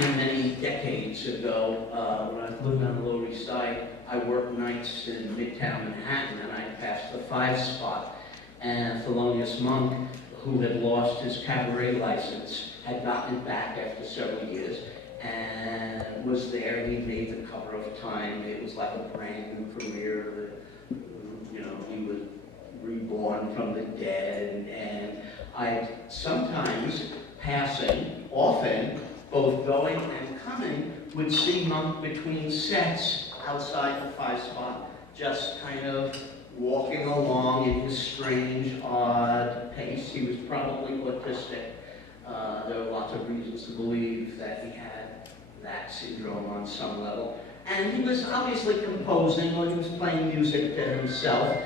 many decades ago, when I lived on the Lower East Side, I worked nights in Midtown Manhattan, and I passed the 5 spot. And Thelonious Monk, who had lost his cabaret license, had gotten it back after several years, and was there. He made the cover of Time. It was like a brand new career. You know, he was reborn from the dead, and I sometimes passing, often, both going and coming, would see Monk between sets outside the 5 spot, just kind of walking along in his strange, odd pace. He was probably autistic. There were lots of reasons to believe that he had that syndrome on some level. And he was obviously composing, or he was playing music to himself,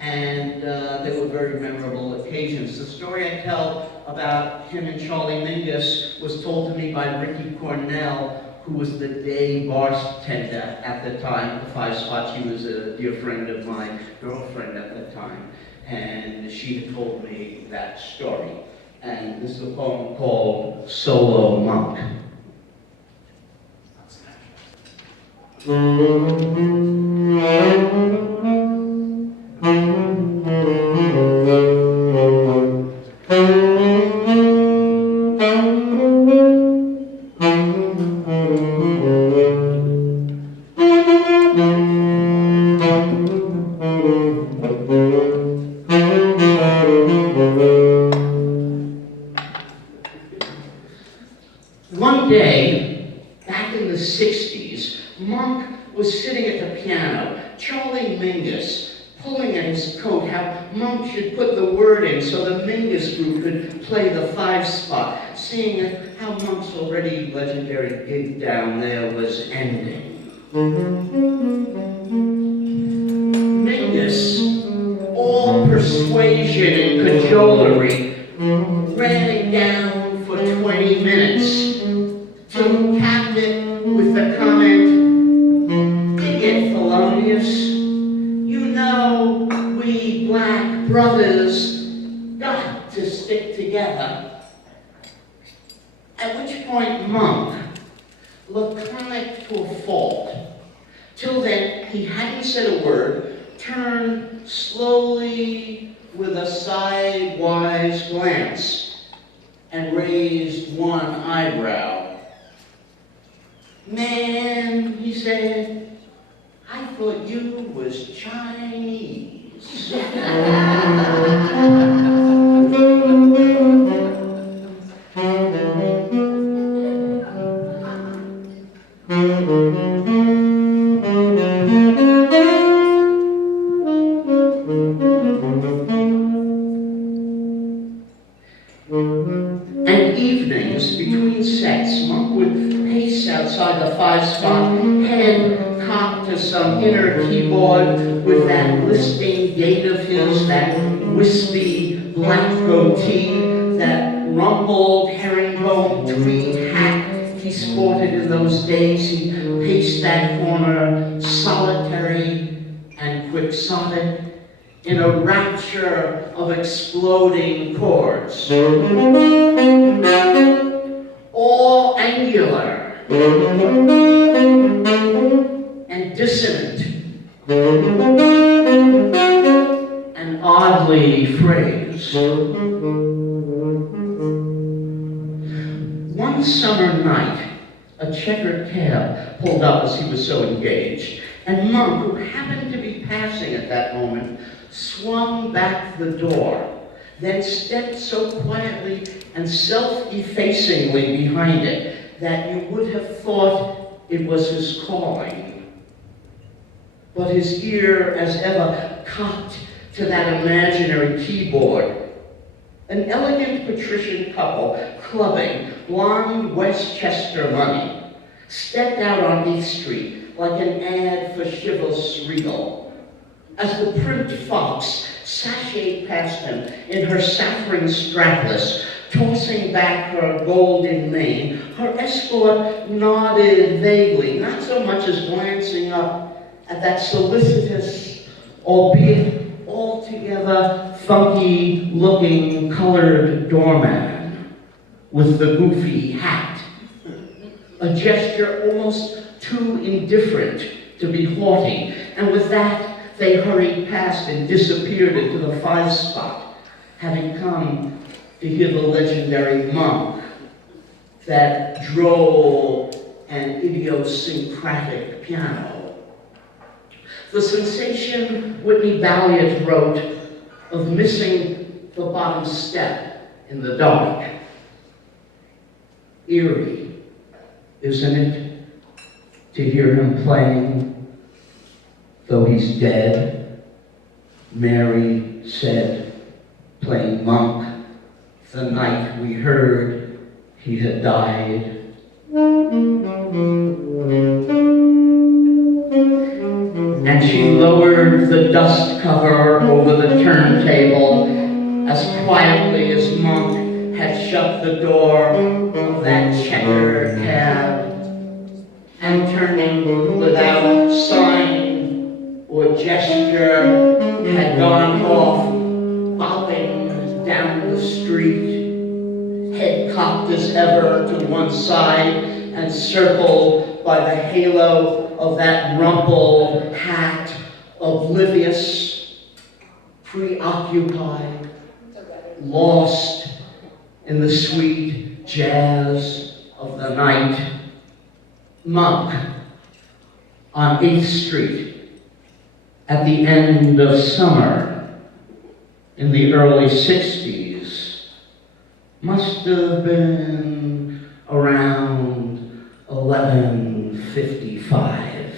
and they were very memorable occasions. The story I tell about him and Charlie Mingus was told to me by Ricky Cornell, who was the day bartender at the time at the 5 spot. She was a dear friend of my girlfriend at the time, and she had told me that story. And this is a poem called Solo Monk. One day, back in the 60s, Monk was sitting at the piano, Charlie Mingus pulling at his coat how Monk should put the word in so the Mingus group could play the 5 spot, seeing how Monk's already legendary gig down there was ending. Mingus, all persuasion and cajolery, ran it down for 20 minutes. To cap it with the comment, dig it, Thelonious. You know, we black brothers got to stick together. At which point Monk, laconic to a fault, till then he hadn't said a word, turned slowly with a sidewise glance and raised one eyebrow. Man, he said, I thought you was Chinese. And evenings, between sets, Monk would pace outside the 5 spot, head cocked to some inner keyboard with that lisping gait of his, that wispy black goatee, that rumpled herringbone tweed hat he sported in those days. He paced that corner solitary and quixotic in a rapture of exploding chords. All angular and dissonant and oddly phrased. One summer night, a checkered cab pulled up as he was so engaged, and Monk, who happened to be passing at that moment, swung back the door, then stepped so quietly and self-effacingly behind it that you would have thought it was his calling. But his ear, as ever, cocked to that imaginary keyboard. An elegant patrician couple, clubbing blonde Westchester money, stepped out on 8th Street like an ad for Chivas Regal. As the primped fox sashayed past him in her saffron strapless, tossing back her golden mane, her escort nodded vaguely, not so much as glancing up at that solicitous, albeit altogether funky-looking colored doorman with the goofy hat. a gesture almost too indifferent to be haughty. And with that, they hurried past and disappeared into the 5-spot, having come to hear the legendary monk, that droll and idiosyncratic piano. The sensation Whitney Balliet wrote of missing the bottom step in the dark. Eerie, isn't it, to hear him playing, though he's dead? Mary said, playing monk, the night we heard he had died. And she lowered the dust cover over the turntable as quietly as Monk had shut the door of that checkered cab, and turning without sign or gesture had gone off, bopping down the street, head cocked as ever to one side and circled by the halo of that rumpled hat, oblivious, preoccupied, lost in the sweet jazz of the night. Monk on 8th Street at the end of summer in the early 60s must have been around 11:55.